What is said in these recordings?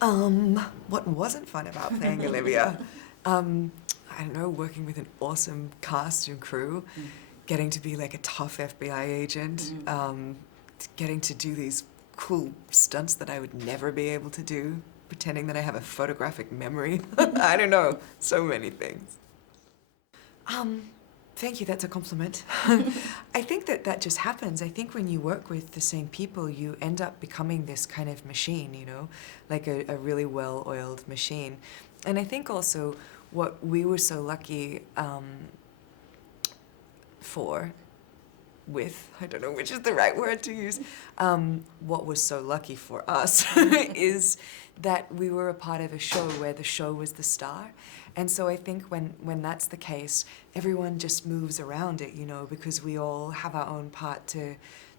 What wasn't fun about playing Olivia? I don't know, working with an awesome cast and crew, getting to be like a tough FBI agent, getting to do these cool stunts that I would never be able to do, pretending that I have a photographic memory. I don't know, so many things. Thank you, that's a compliment. I think that just happens. I think when you work with the same people, you end up becoming this kind of machine, you know, like a really well-oiled machine. And I think also what we were so lucky I don't know which is the right word to use, what was so lucky for us is that we were a part of a show where the show was the star. And so I think when that's the case, everyone just moves around it, you know, because we all have our own part to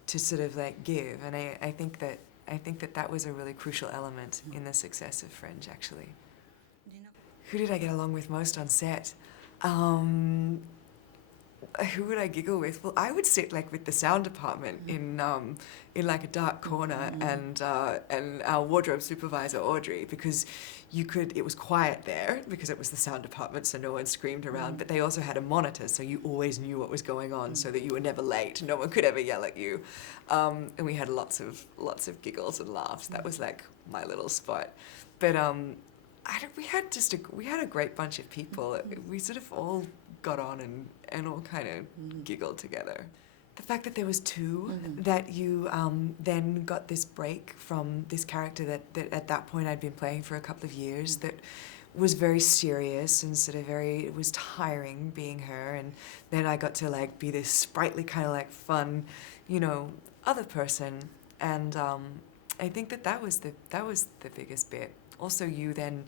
sort of like give. And I think that was a really crucial element in the success of Fringe, actually. Who did I get along with most on set? Who would I giggle with? Well, I would sit like with the sound department in like a dark corner and our wardrobe supervisor Audrey, because it was quiet there because it was the sound department, so no one screamed around, but they also had a monitor, so you always knew what was going on, so that you were never late. No one could ever yell at you, and we had lots of giggles and laughs. That was like my little spot, but we had a great bunch of people. We sort of all got on and all kind of giggled together. The fact that there was two, that you then got this break from this character that at that point I'd been playing for a couple of years, that was very serious and sort of it was tiring being her, and then I got to like be this sprightly kind of like fun, you know, other person, and I think that was the biggest bit. Also, you then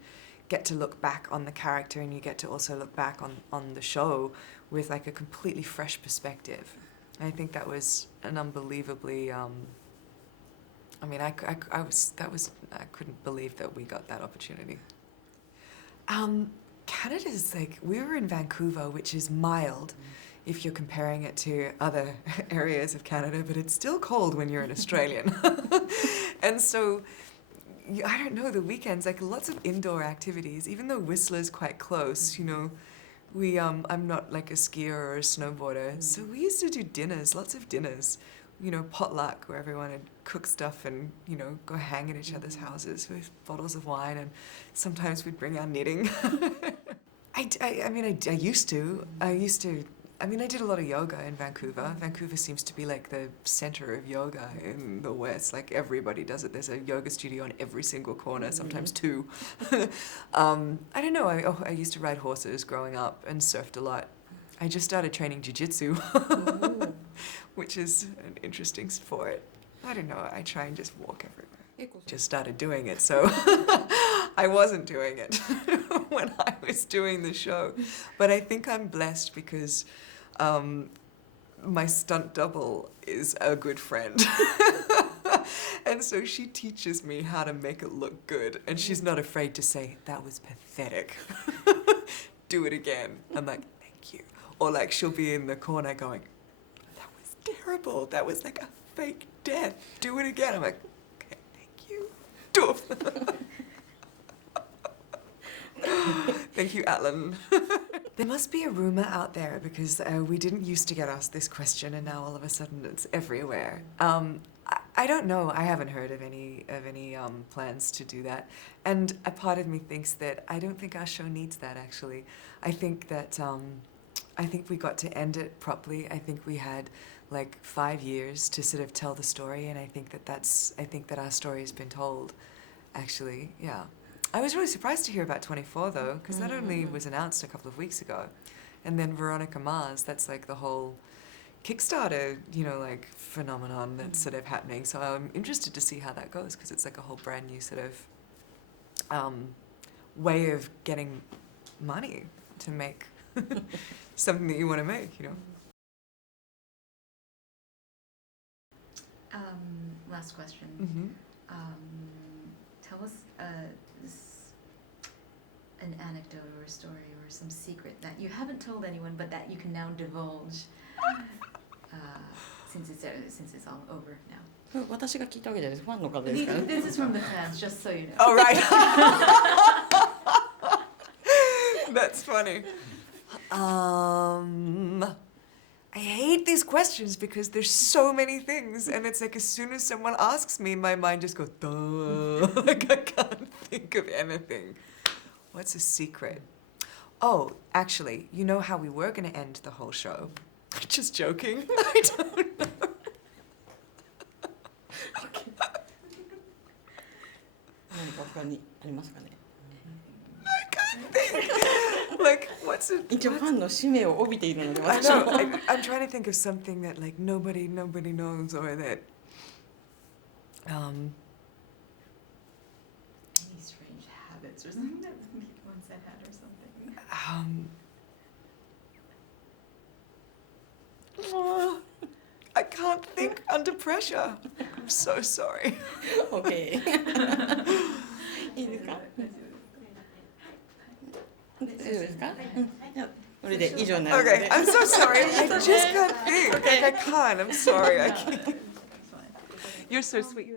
get to look back on the character, and you get to also look back on the show with like a completely fresh perspective. I think that was an unbelievably, I mean, I couldn't believe that we got that opportunity. Canada's like, we were in Vancouver, which is mild if you're comparing it to other areas of Canada, but it's still cold when you're an Australian. And so, I don't know, the weekends, like lots of indoor activities, even though Whistler's quite close, you know, I'm not like a skier or a snowboarder, so we used to do dinners, lots of dinners, you know, potluck, where everyone would cook stuff and, you know, go hang at each other's houses with bottles of wine, and sometimes we'd bring our knitting. I used to. I mean, I did a lot of yoga in Vancouver. Vancouver seems to be like the center of yoga in the West. Like everybody does it. There's a yoga studio on every single corner, sometimes two. I don't know, I used to ride horses growing up and surfed a lot. I just started training jiu-jitsu, which is an interesting sport. I don't know, I try and just walk everywhere. Just started doing it, so I wasn't doing it when I was doing the show. But I think I'm blessed because my stunt double is a good friend. And so she teaches me how to make it look good. And she's not afraid to say, that was pathetic. Do it again. I'm like, thank you. Or like she'll be in the corner going, that was terrible. That was like a fake death. Do it again. I'm like, okay, thank you. Doof. Thank you, Alan. There must be a rumor out there, because we didn't used to get asked this question, and now all of a sudden it's everywhere. I don't know. I haven't heard of any plans to do that, and a part of me thinks that I don't think our show needs that. Actually, I think that I think we got to end it properly. I think we had like 5 years to sort of tell the story, and I think that our story has been told. Actually, yeah. I was really surprised to hear about 24 though, because that only was announced a couple of weeks ago. And then Veronica Mars, that's like the whole Kickstarter, you know, like phenomenon that's sort of happening. So I'm interested to see how that goes, because it's like a whole brand new sort of way of getting money to make something that you want to make, you know. Last question. Tell us an anecdote or a story or some secret that you haven't told anyone, but that you can now divulge since it's all over now. 私が聞いたわけじゃないです。ファンの方ですからね。This is from the fans, just so you know. Oh, right. That's funny. I hate these questions because there's so many things, and it's like as soon as someone asks me, my mind just goes, duh. Like I can't think of anything. What's a secret? Oh, actually, you know how we were going to end the whole show? Just joking. I don't know. I can't think. Like, what's it? 一応ファンの使命を帯びているので I 私 know. も I'm trying to think of something that like nobody knows, or that Any strange habits or something that the people once had or something. I can't think under pressure. I'm so sorry. OK いいですか大丈夫ですかじゃあこれで以上になるの Okay, で I'm so sorry. I just can't think. Like, I can't. I'm sorry. I can't. It's fine. You're so sweet.